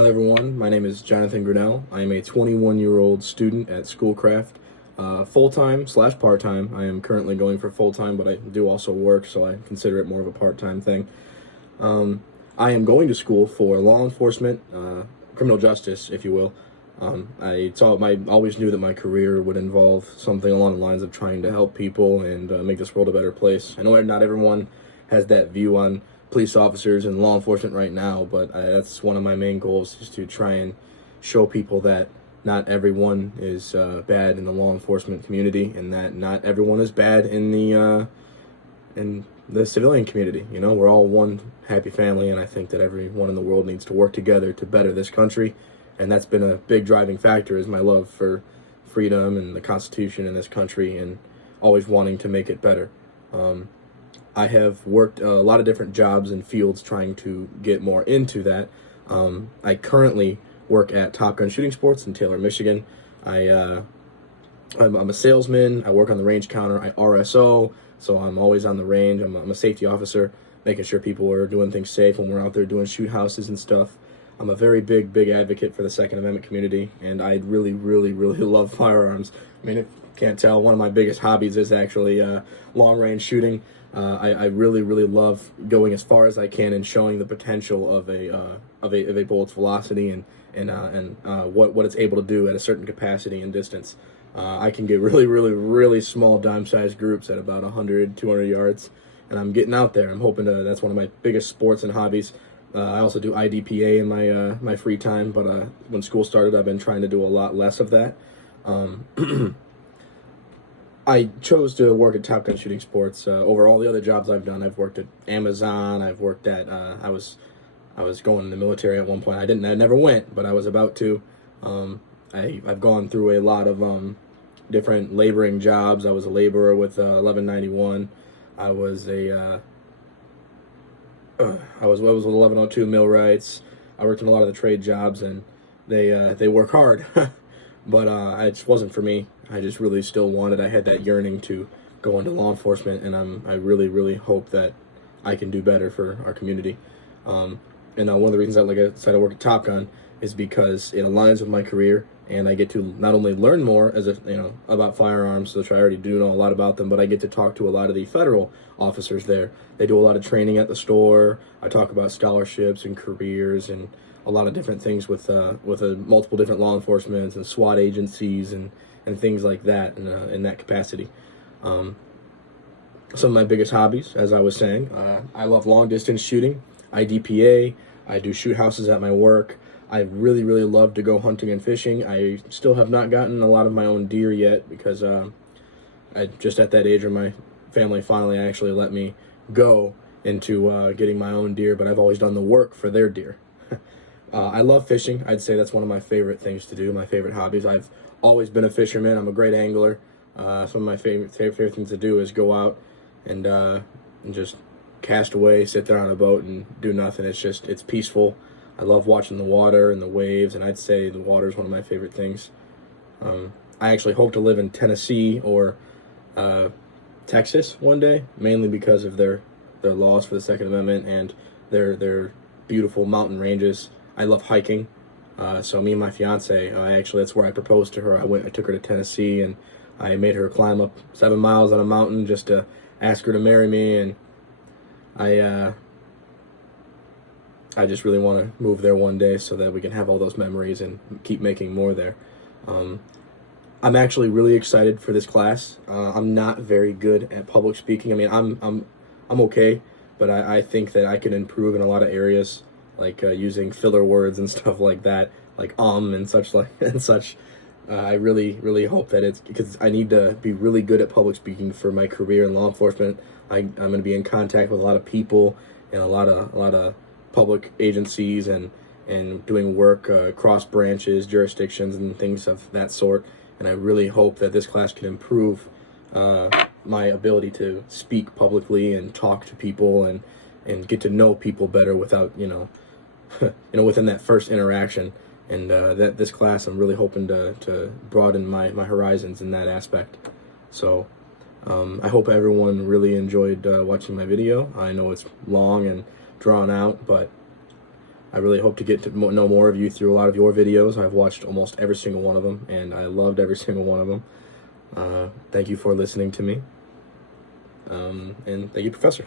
Hello everyone, my name is Jonathan Grinnell. I am a 21-year-old student at Schoolcraft, full-time slash part-time. I am currently going for full-time, but I do also work, so I consider it more of a part-time thing. I am going to school for law enforcement, criminal justice, if you will. I always knew that my career would involve something along the lines of trying to help people and make this world a better place. I know not everyone has that view on police officers and law enforcement right now, but that's one of my main goals, is to try and show people that not everyone is bad in the law enforcement community, and that not everyone is bad in the civilian community. You know, we're all one happy family, and I think that everyone in the world needs to work together to better this country, and that's been a big driving factor, is my love for freedom and the Constitution in this country, and always wanting to make it better. I have worked a lot of different jobs and fields trying to get more into that. I currently work at Top Gun Shooting Sports in Taylor, Michigan. I'm a salesman. I work on the range counter. I RSO, so I'm always on the range. I'm a safety officer, making sure people are doing things safe when we're out there doing shoot houses and stuff. I'm a very big advocate for the Second Amendment community, and I really love firearms. I mean, if you can't tell, one of my biggest hobbies is actually long-range shooting. I really love going as far as I can and showing the potential of a bullet's velocity and what it's able to do at a certain capacity and distance. I can get really small dime-sized groups at about 100, 200 yards, and I'm getting out there. I'm hoping to. That's one of my biggest sports and hobbies. I also do IDPA in my free time, but when school started, I've been trying to do a lot less of that. I chose to work at Top Gun Shooting Sports over all the other jobs I've done. I've worked at Amazon. I've worked at I was going in the military at one point. I never went, but I was about to. I've gone through a lot of different laboring jobs. I was a laborer with 1191. I was with 1102 millwrights. I worked in a lot of the trade jobs, and they work hard, but it just wasn't for me. I just really still wanted. I had that yearning to go into law enforcement, and I really hope that I can do better for our community. And one of the reasons like I said, I work at Top Gun is because it aligns with my career, and I get to not only learn more about firearms, which I already do know a lot about them, but I get to talk to a lot of the federal officers there. They do a lot of training at the store. I talk about scholarships and careers and a lot of different things with multiple different law enforcement and SWAT agencies and things like that in that capacity. Some of my biggest hobbies, as I was saying, I love long distance shooting, IDPA. I do shoot houses at my work. I really love to go hunting and fishing. I still have not gotten a lot of my own deer yet because I just at that age where my family finally actually let me go into getting my own deer, but I've always done the work for their deer. I love fishing. I'd say that's one of my favorite things to do, my favorite hobbies. I've always been a fisherman. I'm a great angler. Some of my favorite things to do is go out and just cast away, sit there on a boat and do nothing. It's peaceful. I love watching the water and the waves, and I'd say the water is one of my favorite things. I actually hope to live in Tennessee or Texas one day, mainly because of their laws for the Second Amendment and their beautiful mountain ranges. I love hiking. So me and my fiance, that's where I proposed to her. I took her to Tennessee, and I made her climb up 7 miles on a mountain just to ask her to marry me, and I just really want to move there one day so that we can have all those memories and keep making more there. I'm actually really excited for this class. I'm not very good at public speaking. I mean, I'm okay, but I think that I can improve in a lot of areas, like using filler words and stuff like that, like and such. I really hope that it's because I need to be really good at public speaking for my career in law enforcement. I'm going to be in contact with a lot of people and a lot of public agencies and doing work across branches, jurisdictions, and things of that sort. And I really hope that this class can improve my ability to speak publicly and talk to people and get to know people better without within that first interaction. And that this class, I'm really hoping to broaden my horizons in that aspect. So I hope everyone really enjoyed watching my video. I know it's long and drawn out, but I really hope to get to know more of you through a lot of your videos. I've watched almost every single one of them, and I loved every single one of them. Thank you for listening to me, and thank you, Professor.